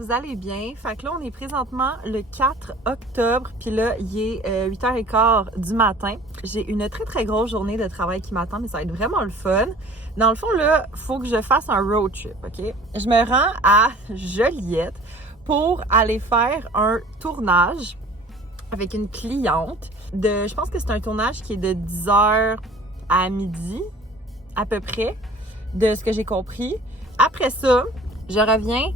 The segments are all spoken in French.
vous allez bien. Fait que là, on est présentement le 4 octobre, puis là, il est 8h15 du matin. J'ai une très, très grosse journée de travail qui m'attend, mais ça va être vraiment le fun. Dans le fond, là, il faut que je fasse un road trip, OK? Je me rends à Joliette pour aller faire un tournage avec une cliente. Je pense que c'est un tournage qui est de 10h à midi, à peu près, de ce que j'ai compris. Après ça, je reviens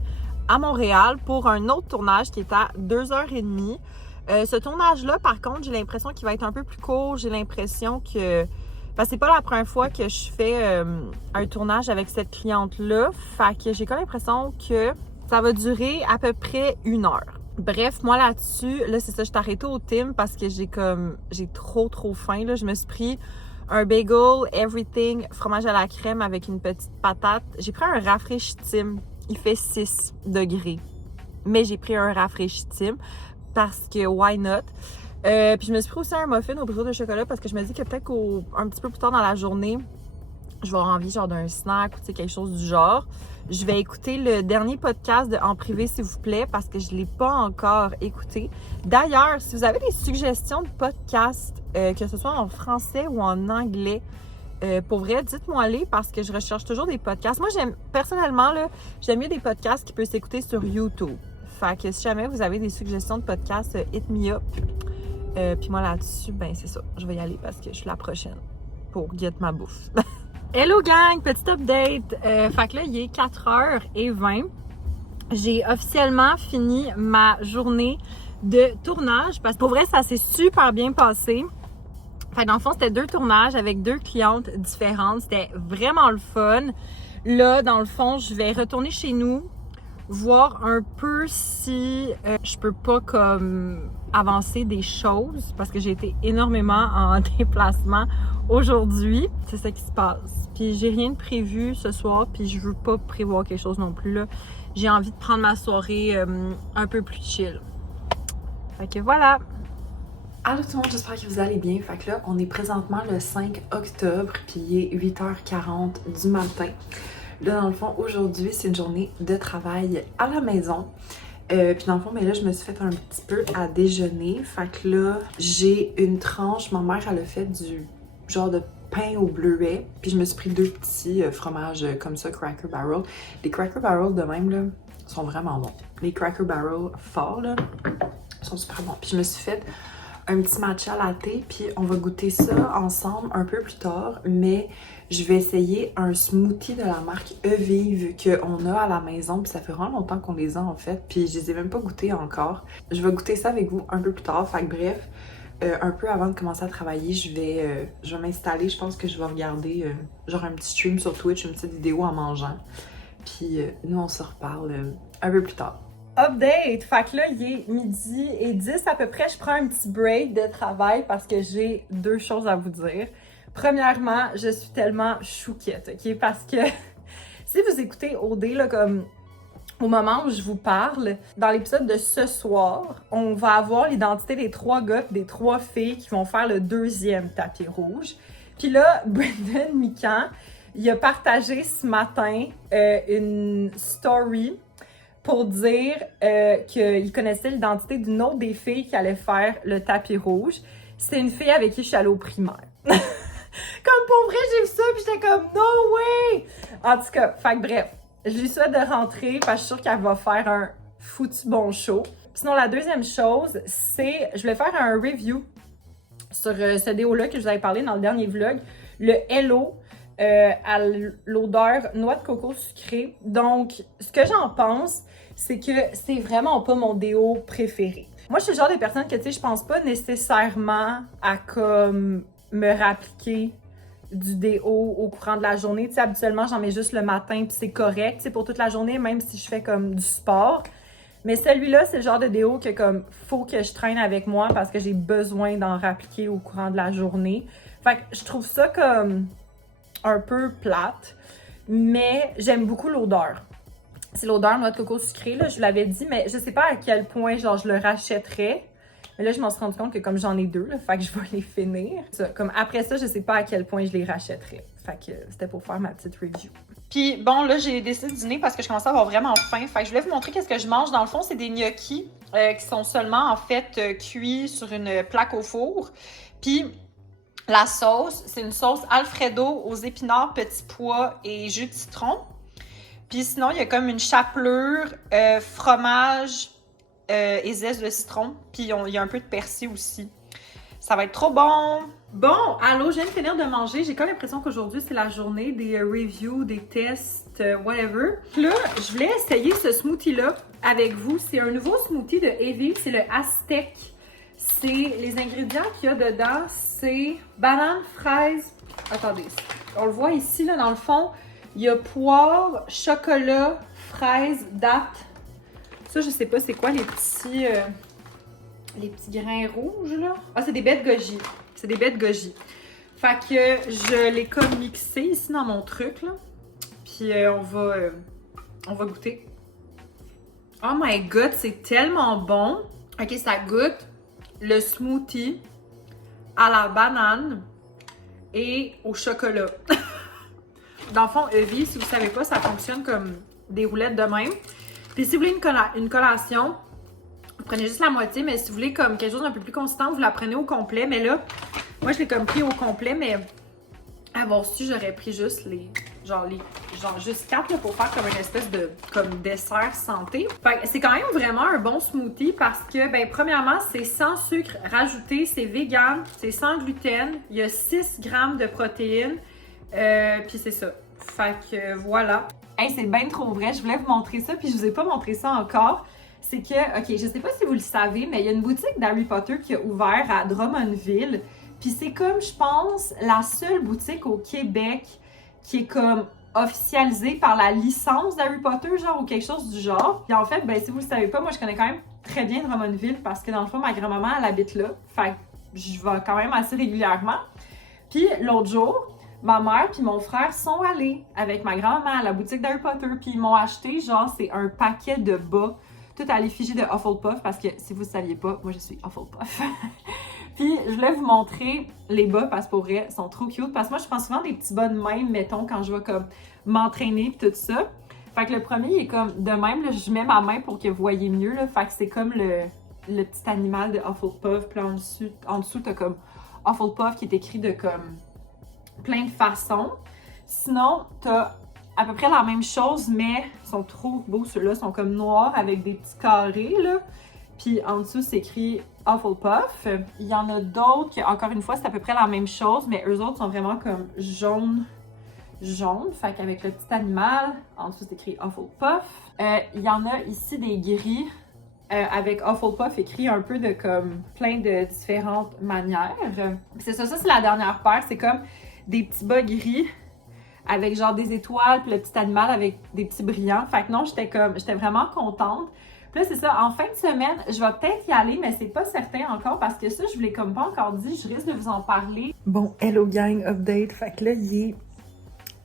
à Montréal pour un autre tournage qui est à 2h30. Ce tournage-là, par contre, j'ai l'impression qu'il va être un peu plus court. J'ai l'impression que... Parce que c'est pas la première fois que je fais un tournage avec cette cliente-là. Fait que j'ai comme l'impression que ça va durer à peu près 1 heure. Bref, moi là-dessus, là c'est ça, je suis arrêtée au Tim parce que j'ai trop faim. Là. Je me suis pris un bagel, everything, fromage à la crème avec une petite patate. J'ai pris un rafraîchissime. Il fait 6 degrés. Mais j'ai pris un rafraîchissime parce que why not? Puis je me suis pris aussi un muffin au brûlot de chocolat parce que je me dis que peut-être qu'un petit peu plus tard dans la journée, je vais avoir envie genre d'un snack ou quelque chose du genre. Je vais écouter le dernier podcast de En privé, s'il vous plaît, parce que je ne l'ai pas encore écouté. D'ailleurs, si vous avez des suggestions de podcasts, que ce soit en français ou en anglais, pour vrai, dites-moi-les parce que je recherche toujours des podcasts. Moi, personnellement, j'aime mieux des podcasts qui peuvent s'écouter sur YouTube. Fait que si jamais vous avez des suggestions de podcasts, hit me up. Puis moi, là-dessus, ben c'est ça. Je vais y aller parce que je suis la prochaine pour get ma bouffe. Hello gang! Petit update. Fait que là, il est 4h20. J'ai officiellement fini ma journée de tournage parce que pour vrai, ça s'est super bien passé. Fait que dans le fond, c'était 2 tournages avec 2 clientes différentes. C'était vraiment le fun. Là, dans le fond, je vais retourner chez nous, voir un peu si je peux pas comme avancer des choses parce que j'ai été énormément en déplacement aujourd'hui. C'est ça qui se passe. Puis j'ai rien de prévu ce soir, puis je veux pas prévoir quelque chose non plus là. J'ai envie de prendre ma soirée un peu plus chill. Fait que voilà. Allô tout le monde, j'espère que vous allez bien. Fait que là, on est présentement le 5 octobre, puis il est 8h40 du matin. Là, dans le fond, aujourd'hui, c'est une journée de travail à la maison. Puis dans le fond, mais là, je me suis fait un petit peu à déjeuner. Fait que là, j'ai une tranche. Ma mère, elle a fait du genre de pain au bleuet. Puis je me suis pris 2 petits fromages comme ça, Cracker Barrel. Les Cracker Barrel de même, là, sont vraiment bons. Les Cracker Barrel forts, là, sont super bons. Puis je me suis fait un petit matcha latte, puis on va goûter ça ensemble un peu plus tard, mais je vais essayer un smoothie de la marque Evive qu'on a à la maison, puis ça fait vraiment longtemps qu'on les a en fait, puis je les ai même pas goûtés encore. Je vais goûter ça avec vous un peu plus tard, fait que bref, un peu avant de commencer à travailler, je vais m'installer, je pense que je vais regarder genre un petit stream sur Twitch, une petite vidéo en mangeant, puis nous on se reparle un peu plus tard. Update! Fait que là, il est 12h10 à peu près. Je prends un petit break de travail parce que j'ai 2 choses à vous dire. Premièrement, je suis tellement chouquette, OK? Parce que si vous écoutez OD, là, comme au moment où je vous parle, dans l'épisode de ce soir, on va avoir l'identité des 3 gars et des 3 filles qui vont faire le 2e tapis rouge. Puis là, Brendan Mikan, il a partagé ce matin une story pour dire qu'il connaissait l'identité d'une autre des filles qui allait faire le tapis rouge. C'est une fille avec qui je suis allée au primaire. Comme pour vrai, j'ai vu ça, puis j'étais comme « No way! » En tout cas, fait que bref, je lui souhaite de rentrer, parce que je suis sûre qu'elle va faire un foutu bon show. Sinon, la deuxième chose, c'est je voulais faire un review sur ce déo-là que je vous avais parlé dans le dernier vlog, le Hello, à l'odeur noix de coco sucrée. Donc, ce que j'en pense, c'est que c'est vraiment pas mon déo préféré. Moi, je suis le genre de personne que, tu sais, je pense pas nécessairement à comme me rappliquer du déo au courant de la journée. Tu sais, habituellement, j'en mets juste le matin puis c'est correct, tu sais, pour toute la journée, même si je fais comme du sport. Mais celui-là, c'est le genre de déo que comme faut que je traîne avec moi parce que j'ai besoin d'en rappliquer au courant de la journée. Fait que je trouve ça comme un peu plate, mais j'aime beaucoup l'odeur. C'est l'odeur noix de coco sucrée, là, je vous l'avais dit, mais je sais pas à quel point genre je le rachèterais. Mais là, je m'en suis rendu compte que comme j'en ai 2, là, fait que je vais les finir. Ça, comme après ça, je sais pas à quel point je les rachèterais. Fait que c'était pour faire ma petite review. Puis bon, là, j'ai décidé de dîner parce que je commençais à avoir vraiment faim. Fait que je voulais vous montrer qu'est-ce que je mange. Dans le fond, c'est des gnocchis qui sont seulement, en fait, cuits sur une plaque au four. Puis la sauce, c'est une sauce Alfredo aux épinards, petits pois et jus de citron. Puis sinon, il y a comme une chapelure, fromage et zeste de citron. Puis il y a un peu de persil aussi. Ça va être trop bon! Bon, allô, je viens de finir de manger. J'ai comme l'impression qu'aujourd'hui, c'est la journée des reviews, des tests, whatever. Là, je voulais essayer ce smoothie-là avec vous. C'est un nouveau smoothie de Evive, c'est le Aztec. C'est les ingrédients qu'il y a dedans, c'est banane, fraise. Attendez, on le voit ici, là, dans le fond. Il y a poire, chocolat, fraise, date. Ça, je sais pas c'est quoi les petits grains rouges, là. Ah, c'est des baies de goji. C'est des baies de goji. Fait que je l'ai comme mixé ici dans mon truc, là. Puis on va goûter. Oh my god, c'est tellement bon. Ok, ça goûte le smoothie à la banane et au chocolat. Dans le fond, Evive, si vous savez pas, ça fonctionne comme des roulettes de même. Puis si vous voulez une collation, vous prenez juste la moitié, mais si vous voulez comme quelque chose d'un peu plus consistant, vous la prenez au complet. Mais là, moi je l'ai comme pris au complet, mais avoir su, j'aurais pris juste juste 4 là, pour faire comme une espèce de comme dessert santé. Fait que c'est quand même vraiment un bon smoothie parce que, ben, premièrement, c'est sans sucre rajouté, c'est vegan, c'est sans gluten, il y a 6 grammes de protéines, puis c'est ça. Fait que voilà. Hey, c'est bien trop vrai, je voulais vous montrer ça, puis je vous ai pas montré ça encore. C'est que, ok, je sais pas si vous le savez, mais il y a une boutique d'Harry Potter qui a ouvert à Drummondville. Puis c'est comme, je pense, la seule boutique au Québec qui est comme officialisée par la licence d'Harry Potter, genre, ou quelque chose du genre. Puis en fait, ben si vous le savez pas, moi je connais quand même très bien Drummondville parce que dans le fond, ma grand-maman, elle habite là. Fait que je vais quand même assez régulièrement. Puis l'autre jour, ma mère puis mon frère sont allés avec ma grand-maman à la boutique d'Harry Potter. Puis ils m'ont acheté, genre, c'est un paquet de bas, tout à l'effigie de Hufflepuff, parce que si vous ne saviez pas, moi je suis Hufflepuff. Puis je voulais vous montrer les bas parce que pour vrai, ils sont trop cute. Parce que moi je prends souvent des petits bas de même, mettons, quand je vais comme m'entraîner pis tout ça. Fait que le premier il est comme de même, là, je mets ma main pour que vous voyez mieux. Là. Fait que c'est comme le petit animal de Hufflepuff. Puis en dessous t'as comme Hufflepuff qui est écrit de comme plein de façons. Sinon, t'as à peu près la même chose, mais ils sont trop beaux ceux-là. Ils sont comme noirs avec des petits carrés, là. Puis en dessous, c'est écrit Hufflepuff. Il y en a d'autres qui, encore une fois, c'est à peu près la même chose, mais eux autres sont vraiment comme jaune. Fait qu'avec le petit animal, en dessous, c'est écrit Hufflepuff. Il y en a ici des gris avec Hufflepuff écrit un peu de comme plein de différentes manières. C'est ça, c'est la dernière paire. C'est comme des petits bas gris avec genre des étoiles, puis le petit animal avec des petits brillants. Fait que non, j'étais vraiment contente. Puis là, c'est ça, en fin de semaine, je vais peut-être y aller, mais c'est pas certain encore parce que ça, je vous l'ai comme pas encore dit, je risque de vous en parler. Bon, hello gang, update. Fait que là, il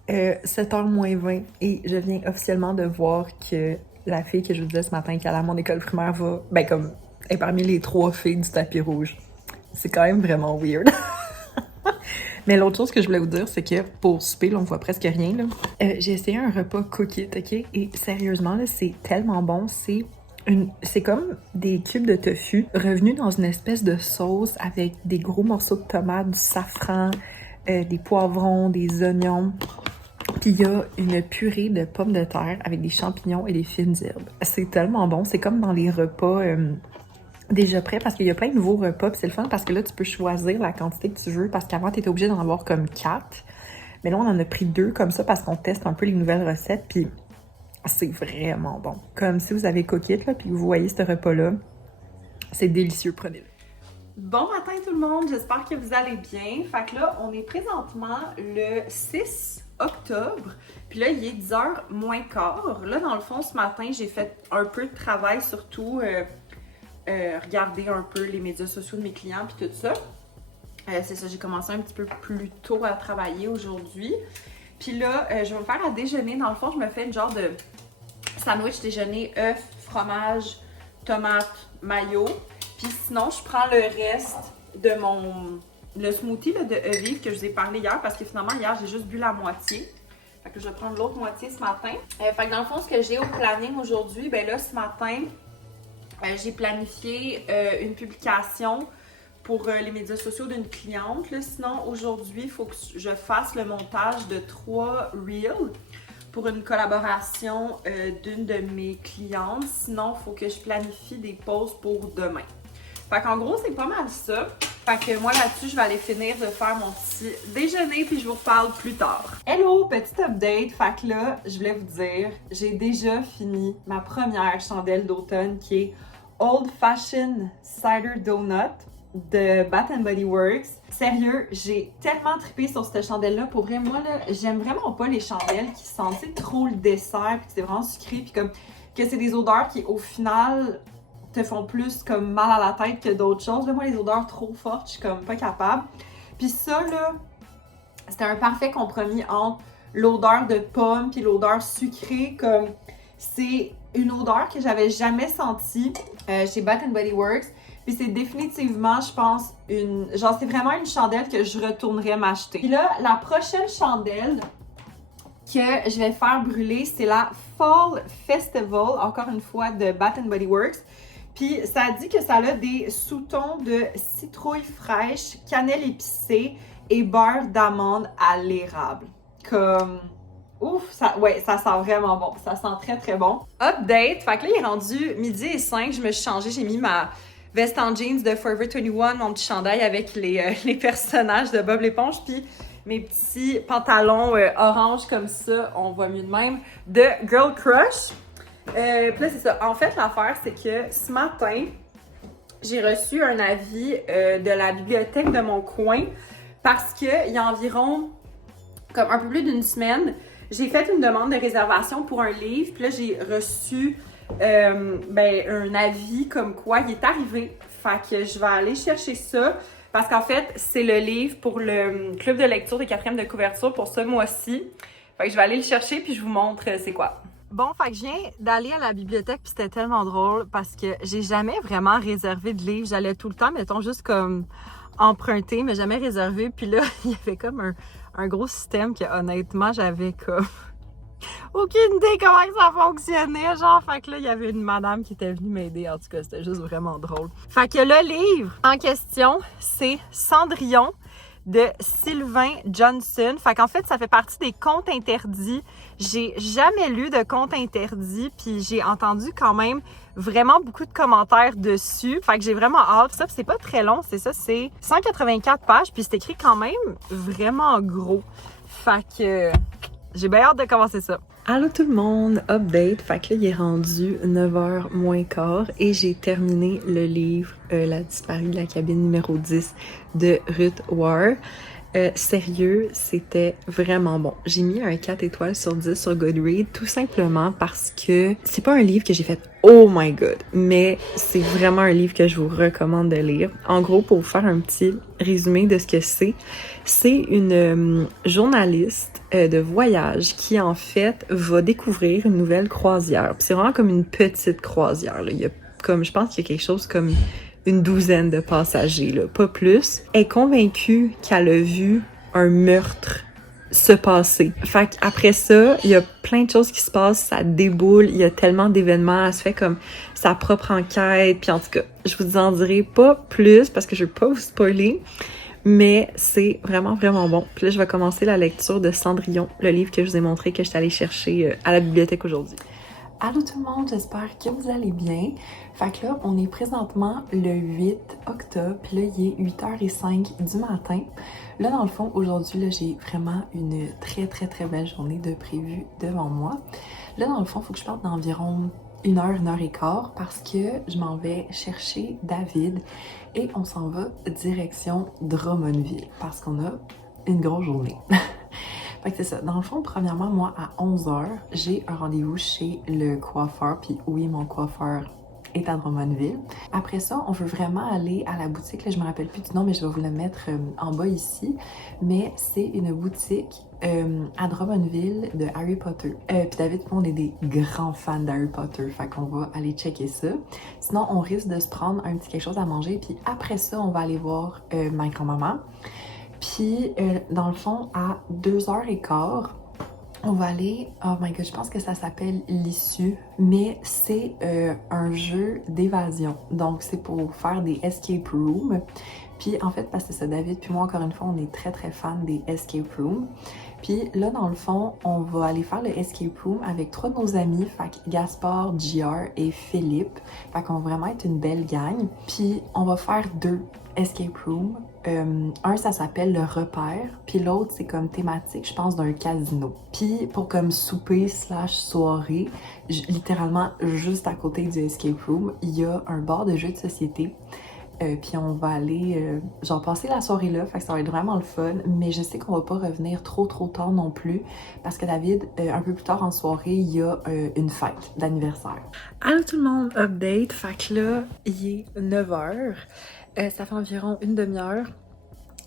est 7h moins 20 et je viens officiellement de voir que la fille que je vous disais ce matin qui allait à mon école primaire va, ben comme, est parmi les 3 filles du tapis rouge. C'est quand même vraiment weird. Mais l'autre chose que je voulais vous dire, c'est que pour souper, là, on voit presque rien, là. J'ai essayé un repas cookie, ok? Et sérieusement, là, c'est tellement bon. C'est comme des cubes de tofu revenus dans une espèce de sauce avec des gros morceaux de tomates, du safran, des poivrons, des oignons. Puis il y a une purée de pommes de terre avec des champignons et des fines herbes. C'est tellement bon. C'est comme dans les repas déjà prêts parce qu'il y a plein de nouveaux repas. Puis c'est le fun parce que là, tu peux choisir la quantité que tu veux parce qu'avant, tu étais obligé d'en avoir comme 4. Mais là, on en a pris 2 comme ça parce qu'on teste un peu les nouvelles recettes. Puis c'est vraiment bon. Comme si vous avez coquette, là, puis vous voyez ce repas-là. C'est délicieux, prenez-le. Bon matin tout le monde, j'espère que vous allez bien. Fait que là, on est présentement le 6 octobre. Puis là, il est 10h moins quart. Là, dans le fond, ce matin, j'ai fait un peu de travail, surtout regarder un peu les médias sociaux de mes clients, puis tout ça. C'est ça, j'ai commencé un petit peu plus tôt à travailler aujourd'hui. Puis là, je vais me faire à déjeuner. Dans le fond, je me fais une genre de sandwich déjeuner, œufs, fromage, tomates, mayo. Puis sinon, je prends le reste de le smoothie là, de Evive que je vous ai parlé hier parce que finalement, hier, j'ai juste bu la moitié. Fait que je vais prendre l'autre moitié ce matin. Fait que dans le fond, ce que j'ai au planning aujourd'hui, ben là, ce matin, j'ai planifié une publication pour les médias sociaux d'une cliente. Là. Sinon, aujourd'hui, il faut que je fasse le montage de 3 Reels pour une collaboration d'une de mes clientes. Sinon, il faut que je planifie des posts pour demain. Fait qu'en gros, c'est pas mal ça. Fait que moi, là-dessus, je vais aller finir de faire mon petit déjeuner puis je vous reparle plus tard. Hello! Petit update. Fait que là, je voulais vous dire, j'ai déjà fini ma première chandelle d'automne qui est Old Fashioned Cider Donut de Bath & Body Works. Sérieux, j'ai tellement trippé sur cette chandelle-là. Pour vrai, moi, là, j'aime vraiment pas les chandelles qui sentent trop le dessert puis que c'est vraiment sucré puis comme que c'est des odeurs qui, au final, te font plus comme mal à la tête que d'autres choses. Là, moi, les odeurs trop fortes, je suis comme pas capable. Puis ça, là, c'était un parfait compromis entre l'odeur de pomme puis l'odeur sucrée. Comme c'est une odeur que j'avais jamais sentie chez Bath & Body Works. Puis c'est définitivement, je pense, genre c'est vraiment une chandelle que je retournerais m'acheter. Puis là, la prochaine chandelle que je vais faire brûler, c'est la Fall Festival, encore une fois, de Bath & Body Works. Puis ça dit que ça a des sous-tons de citrouille fraîche, cannelle épicée et beurre d'amande à l'érable. Comme... Ouf, ça sent vraiment bon. Ça sent très, très bon. Update, fait que là, il est rendu 12h05. Je me suis changée. J'ai mis ma veste en jeans de Forever 21, mon petit chandail avec les personnages de Bob l'éponge, puis mes petits pantalons orange comme ça, on voit mieux de même, de Girl Crush. Puis là, c'est ça. En fait, l'affaire, c'est que ce matin, j'ai reçu un avis de la bibliothèque de mon coin parce qu'il y a environ comme un peu plus d'une semaine, j'ai fait une demande de réservation pour un livre. Puis là, j'ai reçu un avis comme quoi il est arrivé. Fait que je vais aller chercher ça parce qu'en fait, c'est le livre pour le club de lecture des 4e de couverture pour ce mois-ci. Fait que je vais aller le chercher puis je vous montre c'est quoi. Bon, fait que je viens d'aller à la bibliothèque puis c'était tellement drôle parce que j'ai jamais vraiment réservé de livres. J'allais tout le temps, mettons, juste comme emprunter, mais jamais réservé. Puis là, il y avait comme un gros système que honnêtement, j'avais comme aucune idée comment ça fonctionnait. Genre, fait que là, il y avait une madame qui était venue m'aider. En tout cas, c'était juste vraiment drôle. Fait que le livre en question, c'est Cendrillon de Sylvain Johnson. Fait qu'en fait, ça fait partie des contes interdits. J'ai jamais lu de contes interdits, puis j'ai entendu quand même vraiment beaucoup de commentaires dessus. Fait que j'ai vraiment hâte. Ça, c'est pas très long, c'est ça, c'est 184 pages, puis c'est écrit quand même vraiment gros. Fait que j'ai bien hâte de commencer ça. Allô tout le monde, update. Fait que là, il est rendu 9h moins quart et j'ai terminé le livre La disparue de la cabine numéro 10 de Ruth Ware. Sérieux, c'était vraiment bon. J'ai mis un 4 étoiles sur 10 sur Goodreads tout simplement parce que c'est pas un livre que j'ai fait oh my god, mais c'est vraiment un livre que je vous recommande de lire. En gros, pour vous faire un petit résumé de ce que c'est une journaliste de voyage qui en fait va découvrir une nouvelle croisière. Puis c'est vraiment comme une petite croisière, là. Il y a comme, je pense qu'il y a quelque chose comme une douzaine de passagers, là, pas plus, est convaincue qu'elle a vu un meurtre se passer. Fait qu'après ça, il y a plein de choses qui se passent, ça déboule, il y a tellement d'événements, elle se fait comme sa propre enquête, puis en tout cas, je vous en dirai pas plus parce que je veux pas vous spoiler, mais c'est vraiment, vraiment bon. Puis là, je vais commencer la lecture de Cendrillon, le livre que je vous ai montré que je suis allée chercher à la bibliothèque aujourd'hui. Allô tout le monde, j'espère que vous allez bien. Fait que là, on est présentement le 8 octobre, puis là, il est 8h05 du matin. Là, dans le fond, aujourd'hui, là, j'ai vraiment une très, très, très belle journée de prévue devant moi. Là, dans le fond, il faut que je parte d'environ 1h et quart, parce que je m'en vais chercher David et on s'en va direction Drummondville, parce qu'on a une grosse journée. Fait que c'est ça. Dans le fond, premièrement, moi, à 11h, j'ai un rendez-vous chez le coiffeur. Puis oui, mon coiffeur est à Drummondville. Après ça, on veut vraiment aller à la boutique. Là, je me rappelle plus du nom, mais je vais vous le mettre en bas ici. Mais c'est une boutique à Drummondville de Harry Potter. Puis David, on est des grands fans d'Harry Potter. Fait qu'on va aller checker ça. Sinon, on risque de se prendre un petit quelque chose à manger. Puis après ça, on va aller voir ma grand-maman. Puis, dans le fond, à 2h15, On va aller, oh my god, je pense que ça s'appelle l'issue, mais c'est un jeu d'évasion. Donc c'est pour faire des escape rooms. Puis en fait, parce que c'est ça, David puis moi, encore une fois, on est très très fans des escape rooms. Puis là, dans le fond, on va aller faire le escape room avec 3 de nos amis, fait que Gaspard, JR et Philippe. Fait qu'on va vraiment être une belle gang. Puis on va faire 2 escape rooms. Un, ça s'appelle le repère, puis l'autre, c'est comme thématique, je pense, d'un casino. Puis pour comme souper / soirée, littéralement juste à côté du escape room, il y a un bar de jeux de société. Puis on va aller genre passer la soirée là, fait que ça va être vraiment le fun, mais je sais qu'on va pas revenir trop tard non plus, parce que David, un peu plus tard en soirée, il y a une fête d'anniversaire. Allô tout le monde, update, fait que là, il est 9h, ça fait environ une demi-heure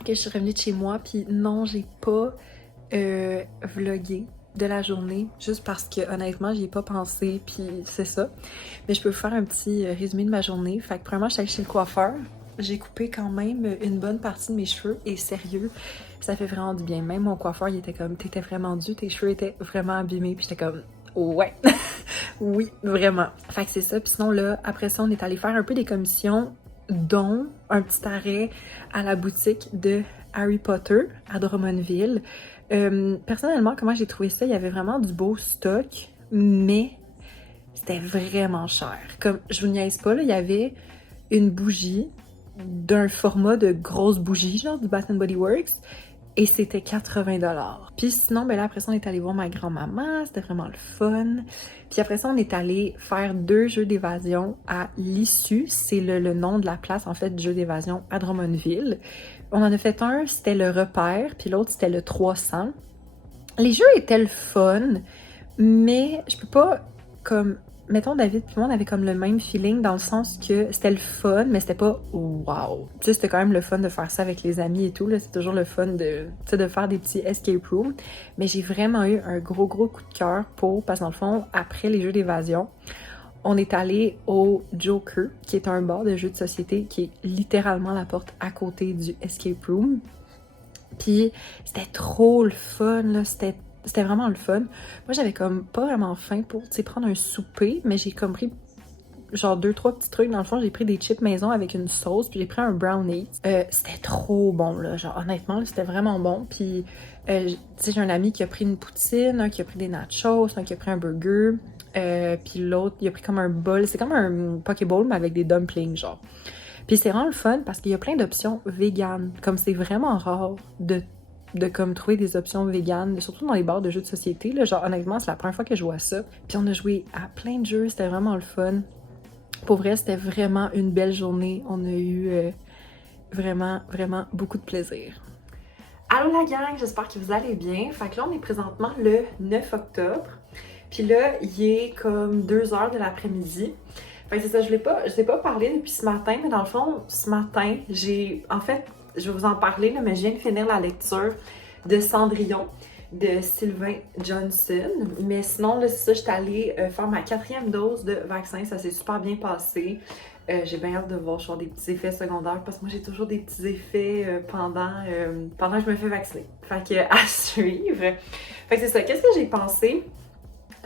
que je suis revenue de chez moi, puis non, j'ai pas vlogué de la journée, juste parce que honnêtement j'y ai pas pensé, puis c'est ça. Mais je peux vous faire un petit résumé de ma journée. Fait que premièrement, je suis allée chez le coiffeur. J'ai coupé quand même une bonne partie de mes cheveux, et sérieux, ça fait vraiment du bien. Même mon coiffeur, il était comme, t'étais vraiment dû, tes cheveux étaient vraiment abîmés, puis j'étais comme, ouais, oui, vraiment. Fait que c'est ça, puis sinon là, après ça, on est allé faire un peu des commissions, dont un petit arrêt à la boutique de Harry Potter à Drummondville. Personnellement, comment j'ai trouvé ça? Il y avait vraiment du beau stock, mais c'était vraiment cher. Comme, je vous niaise pas, là, il y avait une bougie d'un format de grosse bougie, genre du Bath Body Works, et c'était 80$. Puis sinon, ben là, après ça, on est allé voir ma grand-maman, c'était vraiment le fun. Puis après ça, on est allé faire 2 jeux d'évasion à l'issue, c'est le nom de la place, en fait, du jeu d'évasion à Drummondville. On en a fait un, c'était le repère, puis l'autre, c'était le 300. Les jeux étaient le fun, mais je peux pas, comme, mettons David puis moi, on avait comme le même feeling dans le sens que c'était le fun, mais c'était pas wow. Tu sais, c'était quand même le fun de faire ça avec les amis et tout, là, c'est toujours le fun de, tu sais, de faire des petits escape rooms. Mais j'ai vraiment eu un gros coup de cœur parce que dans le fond, après les jeux d'évasion, on est allé au Joker, qui est un bar de jeux de société qui est littéralement la porte à côté du escape room. Puis c'était trop le fun, là, c'était vraiment le fun. Moi, j'avais comme pas vraiment faim pour, tu sais, prendre un souper, mais j'ai comme pris genre 2-3 petits trucs. Dans le fond, j'ai pris des chips maison avec une sauce, puis j'ai pris un brownie. C'était trop bon, là. Genre, honnêtement, là, c'était vraiment bon. Puis, tu sais, j'ai un ami qui a pris une poutine, un qui a pris des nachos, un qui a pris un burger. Puis l'autre, il a pris comme un bol. C'est comme un Pokéball, mais avec des dumplings, genre. Puis c'est vraiment le fun parce qu'il y a plein d'options véganes. Comme c'est vraiment rare de comme trouver des options véganes, surtout dans les bars de jeux de société. Là, genre honnêtement, c'est la première fois que je vois ça. Puis on a joué à plein de jeux, c'était vraiment le fun. Pour vrai, c'était vraiment une belle journée. On a eu vraiment beaucoup de plaisir. Allô la gang, j'espère que vous allez bien. Fait que là, on est présentement le 9 octobre. Puis là, il est comme 2h de l'après-midi. Fait que c'est ça, je l'ai pas parlé depuis ce matin, mais dans le fond, ce matin, en fait, je vais vous en parler, là, mais je viens de finir la lecture de Cendrillon de Sylvain Johnson. Mais sinon, là, c'est ça, j'étais allée faire ma 4e dose de vaccin, ça s'est super bien passé. J'ai bien hâte de voir genre, des petits effets secondaires parce que moi j'ai toujours des petits effets pendant que je me fais vacciner. Fait que à suivre. Fait que c'est ça, qu'est-ce que j'ai pensé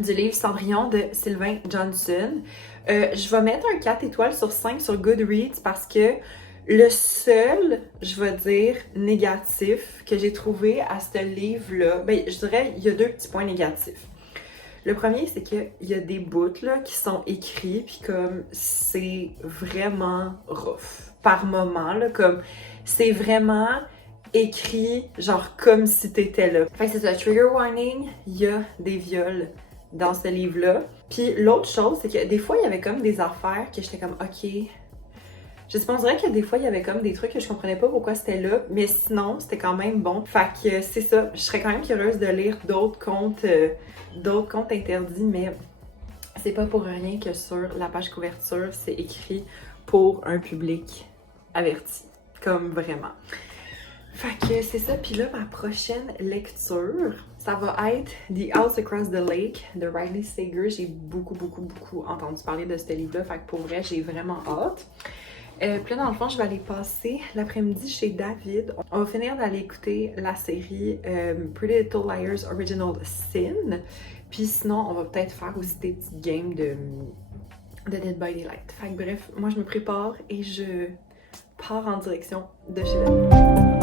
du livre Cendrillon de Sylvain Johnson? Je vais mettre un 4 étoiles sur 5 sur Goodreads parce que le seul, je vais dire, négatif que j'ai trouvé à ce livre-là, ben je dirais, il y a 2 petits points négatifs. Le premier, c'est qu'il y a des bouts là, qui sont écrits, puis comme c'est vraiment rough par moment, là, comme c'est vraiment écrit genre comme si t'étais là. Fait que c'est ça, trigger warning, il y a des viols dans ce livre-là. Puis l'autre chose, c'est que des fois, il y avait comme des affaires que j'étais comme, ok. Je pense que des fois, il y avait comme des trucs que je comprenais pas pourquoi c'était là, mais sinon, c'était quand même bon. Fait que c'est ça, je serais quand même curieuse de lire d'autres contes interdits, mais c'est pas pour rien que sur la page couverture, c'est écrit pour un public averti. Comme vraiment. Fait que c'est ça, puis là, ma prochaine lecture, ça va être The House Across the Lake de Riley Sager. J'ai beaucoup entendu parler de ce livre-là, fait que pour vrai, j'ai vraiment hâte. Puis là, dans le fond, je vais aller passer l'après-midi chez David. On va finir d'aller écouter la série Pretty Little Liars Original Sin. Puis sinon, on va peut-être faire aussi des petites games de Dead by Daylight. Fait que bref, moi je me prépare et je pars en direction de chez David.